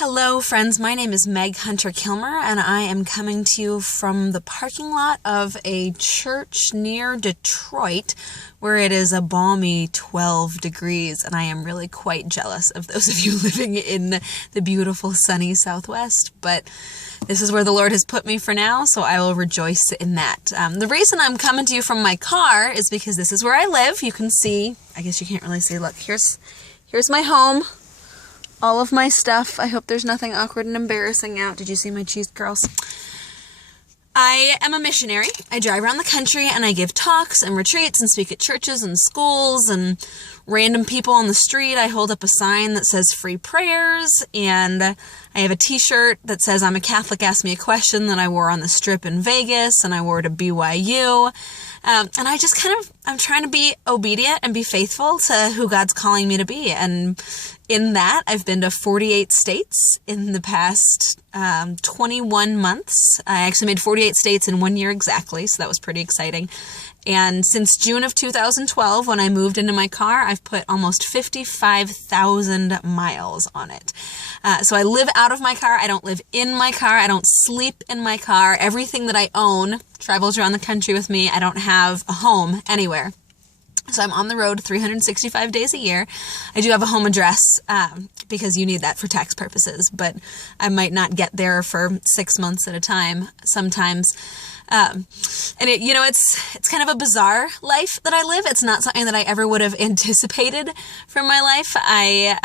Hello, friends. My name is Meg Hunter-Kilmer, and I am coming to you from the parking lot of a church near Detroit, where it is a balmy 12 degrees, and I am really quite jealous of those of you living in the beautiful sunny Southwest, but this is where the Lord has put me for now, so I will rejoice in that. The reason I'm coming to you from my car is because this is where I live. You can see, I guess you can't really see, look, here's my home. All of my stuff. I hope there's nothing awkward and embarrassing out. Did you see my cheese curls? I am a missionary. I drive around the country and I give talks and retreats and speak at churches and schools and random people on the street. I hold up a sign that says free prayers, and I have a t-shirt that says I'm a Catholic, ask me a question, that I wore on the Strip in Vegas and I wore to BYU. And I'm trying to be obedient and be faithful to who God's calling me to be. And in that, I've been to 48 states in the past 21 months. I actually made 48 states in 1 year exactly, so that was pretty exciting. And since June of 2012, when I moved into my car, I've put almost 55,000 miles on it. So I live out of my car. I don't live in my car. I don't sleep in my car. Everything that I own travels around the country with me. I don't have a home anywhere. So I'm on the road 365 days a year. I do have a home address because you need that for tax purposes, but I might not get there for 6 months at a time sometimes. And it's kind of a bizarre life that I live. It's not something that I ever would have anticipated from my life. I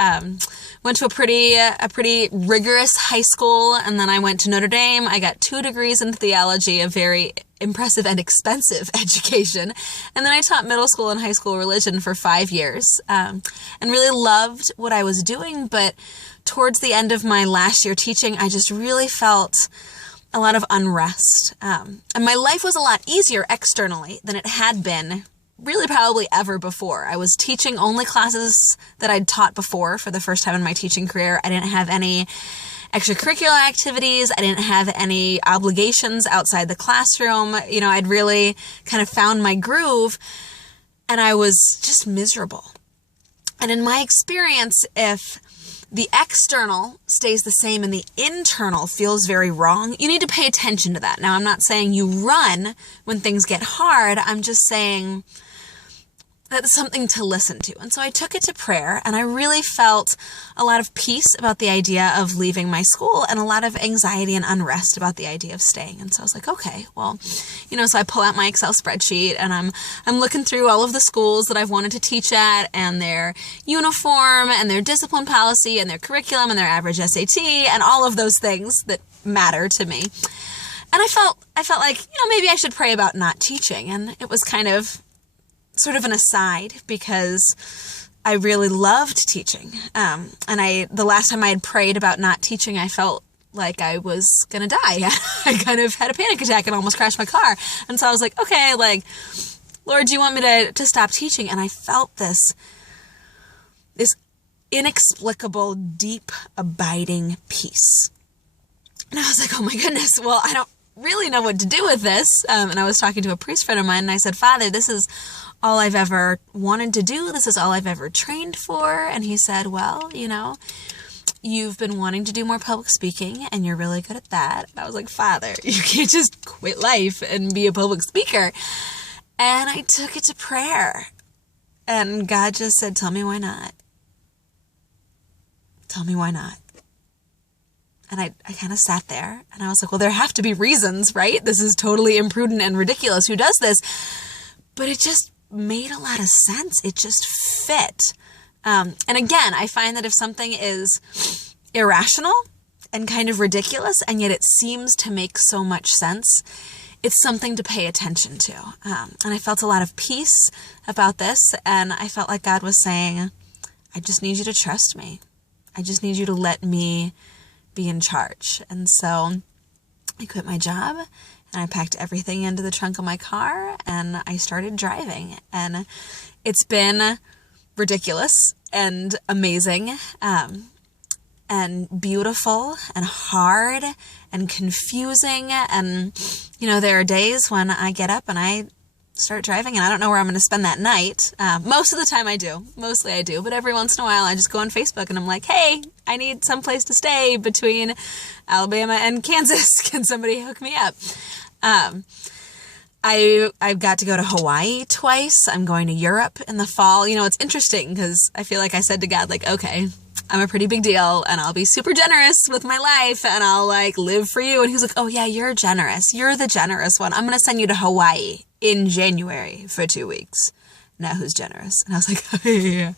went to a pretty rigorous high school, and then I went to Notre Dame. I got 2 degrees in theology, a very impressive and expensive education. And then I taught middle school and high school religion for 5 years, and really loved what I was doing. But towards the end of my last year teaching, I just really felt a lot of unrest. And my life was a lot easier externally than it had been really probably ever before. I was teaching only classes that I'd taught before for the first time in my teaching career. I didn't have any extracurricular activities. I didn't have any obligations outside the classroom. I'd really kind of found my groove, and I was just miserable. And in my experience, if the external stays the same and the internal feels very wrong, you need to pay attention to that. Now, I'm not saying you run when things get hard. I'm just saying that's something to listen to. And so I took it to prayer, and I really felt a lot of peace about the idea of leaving my school and a lot of anxiety and unrest about the idea of staying. And so I was like, okay, well, so I pull out my Excel spreadsheet, and I'm looking through all of the schools that I've wanted to teach at, and their uniform and their discipline policy and their curriculum and their average SAT and all of those things that matter to me. And I felt like, maybe I should pray about not teaching. And it was kind of sort of an aside because I really loved teaching. And the last time I had prayed about not teaching, I felt like I was going to die. I kind of had a panic attack and almost crashed my car. And so I was like, okay, Lord, do you want me to stop teaching? And I felt this inexplicable, deep, abiding peace. And I was like, oh my goodness, well, I don't really know what to do with this. And I was talking to a priest friend of mine, and I said, Father, this is all I've ever wanted to do. This is all I've ever trained for. And he said, well, you've been wanting to do more public speaking, and you're really good at that. And I was like, Father, you can't just quit life and be a public speaker. And I took it to prayer, and God just said, tell me why not. Tell me why not. And I kind of sat there, and I was like, well, there have to be reasons, right? This is totally imprudent and ridiculous. Who does this? But it just made a lot of sense. It just fit. And again, I find that if something is irrational and kind of ridiculous, and yet it seems to make so much sense, it's something to pay attention to. And I felt a lot of peace about this, and I felt like God was saying, I just need you to trust me. I just need you to let me be in charge. And so I quit my job, and I packed everything into the trunk of my car, and I started driving. And it's been ridiculous and amazing, and beautiful and hard and confusing. And, there are days when I get up and I start driving, and I don't know where I'm going to spend that night. Most of the time I do. Mostly I do. But every once in a while I just go on Facebook and I'm like, hey, I need some place to stay between Alabama and Kansas. Can somebody hook me up? I've got to go to Hawaii twice. I'm going to Europe in the fall. You know, it's interesting because I feel like I said to God, like, okay, I'm a pretty big deal and I'll be super generous with my life and I'll like live for you. And he was like, oh yeah, you're generous. You're the generous one. I'm going to send you to Hawaii in January for 2 weeks. Now who's generous? And I was like, oh, yeah,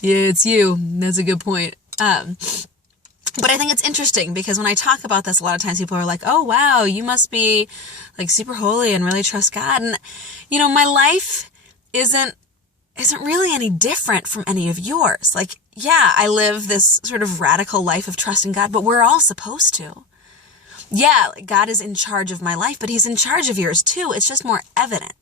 it's you. That's a good point. But I think it's interesting because when I talk about this, a lot of times people are like, oh, wow, you must be like super holy and really trust God. And, you know, my life isn't really any different from any of yours. Like, yeah, I live this sort of radical life of trusting God, but we're all supposed to. Yeah, God is in charge of my life, but he's in charge of yours too. It's just more evident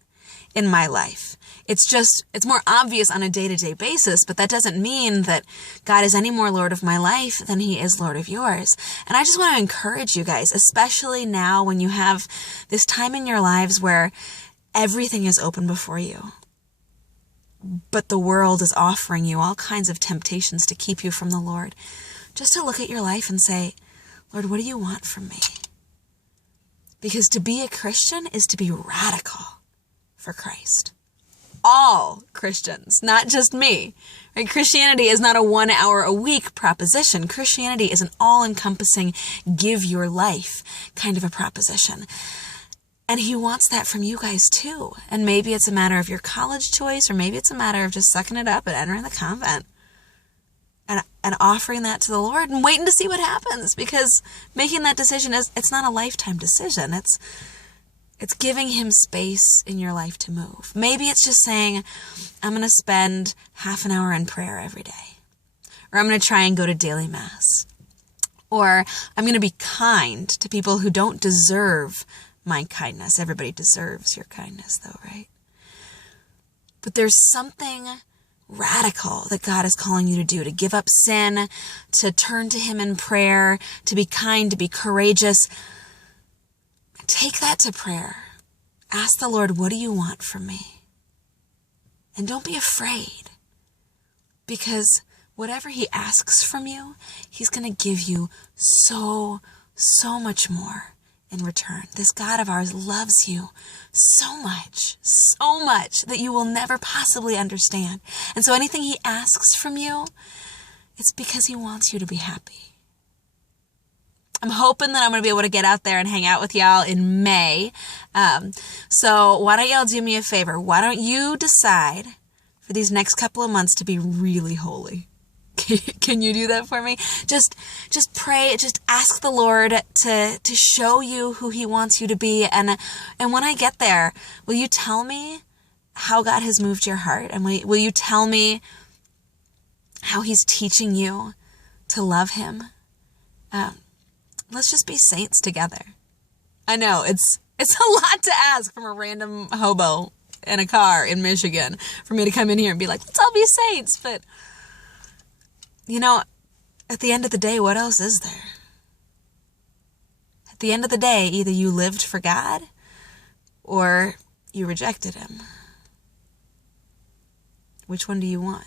in my life. It's more obvious on a day-to-day basis, but that doesn't mean that God is any more Lord of my life than he is Lord of yours. And I just want to encourage you guys, especially now when you have this time in your lives where everything is open before you, but the world is offering you all kinds of temptations to keep you from the Lord, just to look at your life and say, Lord, what do you want from me? Because to be a Christian is to be radical for Christ. All Christians, not just me. Right? Christianity is not a 1 hour a week proposition. Christianity is an all-encompassing, give your life kind of a proposition. And he wants that from you guys too. And maybe it's a matter of your college choice, or maybe it's a matter of just sucking it up and entering the convent and offering that to the Lord and waiting to see what happens, because making that decision it's not a lifetime decision. It's giving him space in your life to move. Maybe it's just saying, I'm going to spend half an hour in prayer every day. Or I'm going to try and go to daily mass. Or I'm going to be kind to people who don't deserve my kindness. Everybody deserves your kindness though, right? But there's something radical that God is calling you to do, to give up sin, to turn to him in prayer, to be kind, to be courageous. Take that to prayer. Ask the Lord, what do you want from me? And don't be afraid, because whatever he asks from you, he's going to give you so much more in return. This God of ours loves you so much that you will never possibly understand. And so anything he asks from you, it's because he wants you to be happy. I'm hoping that I'm going to be able to get out there and hang out with y'all in May. So why don't y'all do me a favor? Why don't you decide for these next couple of months to be really holy? Can you do that for me? Just pray, just ask the Lord to show you who he wants you to be. And when I get there, will you tell me how God has moved your heart? And will you tell me how he's teaching you to love him? Let's just be saints together. I know it's a lot to ask from a random hobo in a car in Michigan for me to come in here and be like, let's all be saints. But, you know, at the end of the day, what else is there? At the end of the day, either you lived for God or you rejected him. Which one do you want?